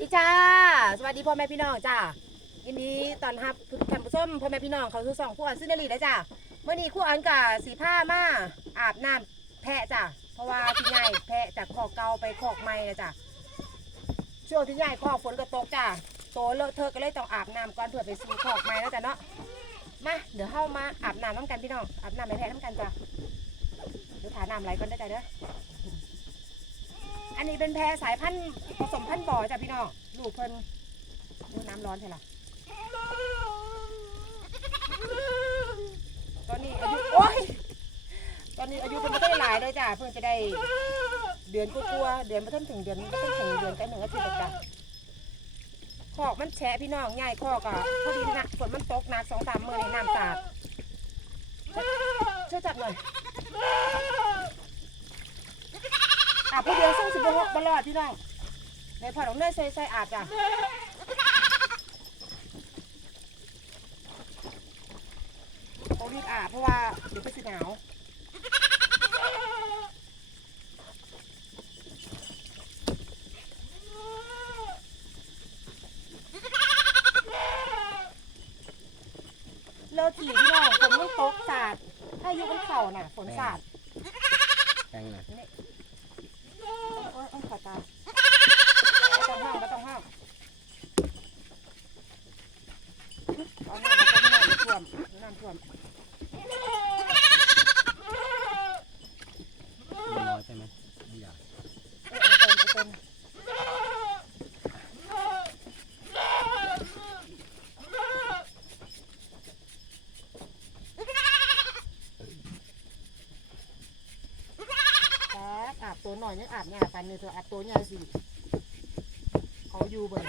ดีจ้า สวัสดีพ่อแม่พี่น้องจ้ายินดีตอนรับท่านผู้ชมพ่อแม่พี่น้องเขาทุกสองคู่อันซึ่งนาลีนะจ้าเมื่อนี้คู่อันกับสีผ้ามาอาบน้ำแพะจ้าเพราะว่าที่ใหญ่แพะจากคอกเก่าไปคอกใหม่นะจ้าช่วงที่ใหญ่คอกฝนก็ตกจ้าโตเลอะเทอะก็เลยต้องอาบน้ำก่อนเพื่อไปสู่คอกใหม่แล้วจ้ะเนาะมาเดี๋ยวเข้ามาอาบน้ำน้ำกันพี่น้องอาบน้ำในแพะน้ำกันจ้าเดี๋ยวถาน้ำไหลก่อนได้จ้าเด้อ อันนี้เป็นแพรสายพันธุ์ผสมพันธุ์บ่อจ้ะพี่น้องลูกเพิ่นดูน้ำร้อนใช่หรอตอนนี้อายุโอ้ยตอนนี้อายุเพิ่นไม่ได้หลายเลยจ้ะเพิ่งจะได้เดือนกลัวๆเดือนไม่ทันถึงเดือนไม่ทันถึงเดือนกันหนึ่งอาทิตย์แล้วจ้ะขอกมันแฉะพี่น้องง่ายขอกอะพอดีนะฝนมันตกหนักสองสามมือในน้ำสาดช่วยจับหน่อย อาบผู้เดียวซึ่งสิ บหกบลอดพี่น้องในพอของเนยใส่ใส่อาบจ้ะต้องรีบอาบเพราะว่าเดี๋ยวไปสิหนาวเลิกขี่พี่น้องฝนมันตกสาดถ้ายุมันเข่าน่ะฝนสาดแพงหน่อยโอ้ ยโอ้ยขอตาไม่ต้องห้ามไม่ต้องห้ามเอาหน้ามาเอาหน้ามาท่วมน้ำท่วม มันน้อยไปไหมไม่อยาก เออเอาเต็มเอาเต็มครับ อาบตัวหน่อยยังอาบเนี่ยปันเนี่ยเธออาบตัวใหญ่สิเขาอยู่เบิ่ง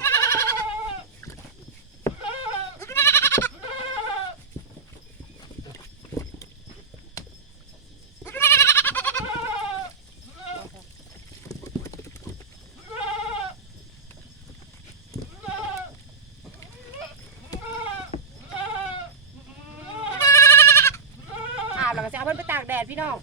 อาบแล้วก็จะเอาเพิ่นไปตากแดดพี่น้อง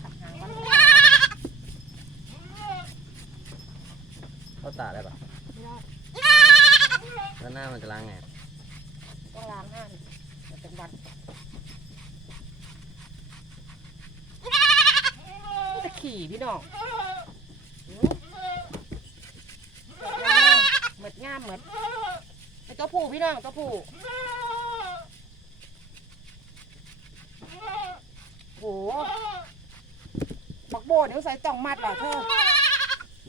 ขัดหางมัน เข้าตาได้ปะพี่น้องแล้วหน้ามันจะล้างไงต้องล้างห้างมันเป็นหวันมันจะขี่พี่น้องหือเหมือนงามเหมือนงามเหมือนเป็นตัวผู้พี่น้องตัวผู้โหบักโบดเดี๋ยวใส่จ่องมัดเหรอเธอ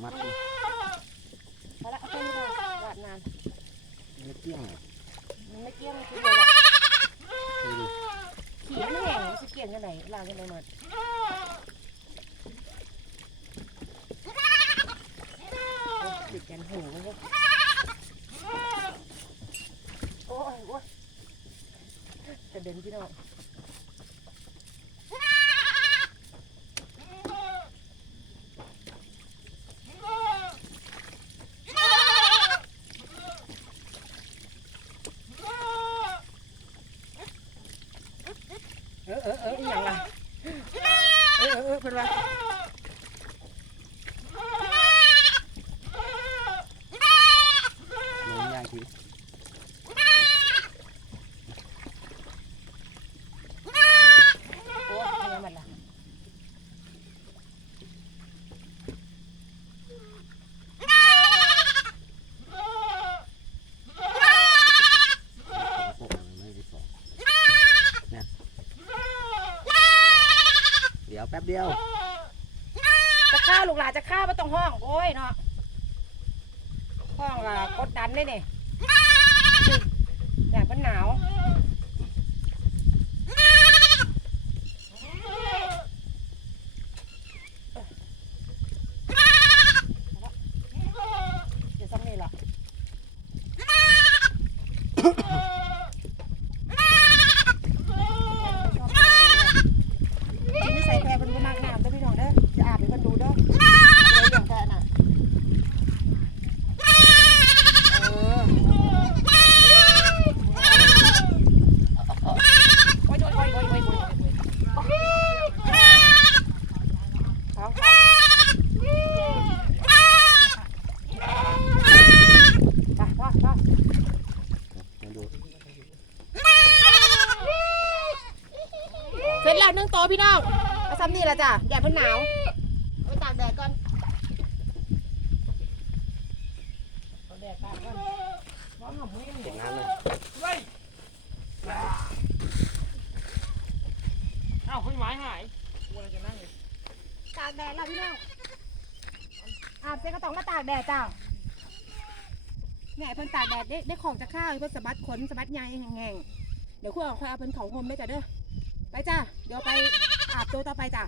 มัดดิ พอละเอาแค่นี้พอ วาดงานไม่เกี้ยงเลยมันไม่เกี้ยงคือเลยอะดูดิขี่มันแห้งมันสิเกี้ยงกันไหนลากันไหนหมดติดกันหูมันก็โอ้ยโอ้ยกระเด็นพี่น้อง อเออเอออหย่างไรเออเออเออเป็นไรลงยากที โอ้ยเนื้อมันละ สกปรกมันไม่ได้สองเนี่ย เดี๋ยวแป๊บเดียว จะฆ่าลูกหลานจะฆ่าไม่ต้องห้องโอ้ยเนาะห้องอะกดดันได้เนี่ยอยากมันหนาว เดี๋ยวซ้ำนี่หรอที่ไม่ใส่แพรเพิ่นบ่มากน้ำเด้อพี่น้องเด้อจะอาบให้เพิ่นดูเด้อเอาเลยอย่างแพรน่ะเออ เส ร็จแล้วนึ่งโตวพี่น้องมาซ้ำนี่ละจ้ะแดดเพิ่นหนาวเอาไปตากแดดก่อนเอาแดดตากก่อนร้อนหอมไม่เก็บน้ำเลยอ้าวคุณไม้หายกูอะไรจะนั่งเลยตากแดดแล้วพี่น้องอาบเสร็จก็ต้องมาตากแดดจ้ะแม่เพิ่นตากแดดได้ได้ของจะข้าวเพิ่นสะบัดขนสะบัดใยแห้งๆเดี๋ยวคุณเอาค่อยเอาเพิ่นเขาโฮมได้จ้ะเด้อ ไปจ้ะ เดี๋ยวไปอาบตัวต่อไปจ้ะ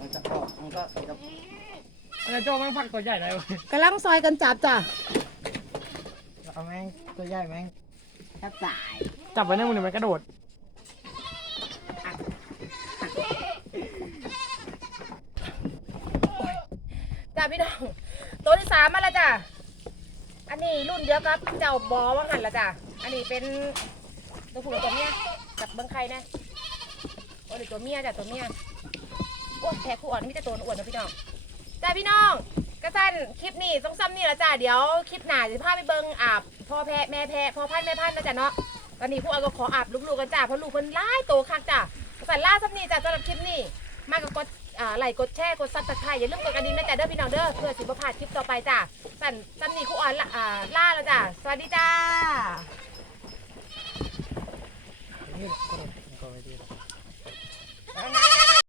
มันจะออกมันก็จะอะไรโจ้แม่งผักตัวใหญ่เลยกำลังซอยกันจับจ้ะ เอาแม่งตัวใหญ่แม่งจับสายจับไว้ในมือหนึ่งมันกระโดดจ้ะพี่น้อง ตัวที่สามมาแล้วจ้ะ อันนี้รุ่นเดียวกับเจ้าบอว่าหันละจ้ะ อันนี้เป็นตัวผู้ตัวเมียจับเบิ้งไข่นะโอ้ยตัวเมียจ้ะตัวเมียโอ้ยแพ้คู่อ่อนนี่มีแต่ตัวอ้วนนะพี่น้องจ้ะพี่น้องกระสันคลิปนี้ต้องซ้ำนี่ละจ้ะเดี๋ยวคลิปหน้าจะพาไปเบิ้งอาบพ่อแพะแม่แพะพ่อพันแม่พันนะจ้ะเนาะตอนนี้ผู้อ่อนก็ขออาบลูกๆกันจ้ะเพราะลูกเพิ่นร้ายโตคักจ้ะกระสันล่าซ้ำนี่จ้ะสำหรับคลิปนี้มากกด อ่าไลค์กดแชร์กดซับสไครต์อย่าลืมกดกระดิ่งนะจ๊ะเด้อพี่น้องเด้อเพื่อสิบพลาดคลิปต่อไปจ้ะสั่นสั่นนี่ครูอ่อนละอ่าล่าแล้วจ้ะสวัสดีจ้านี่กระ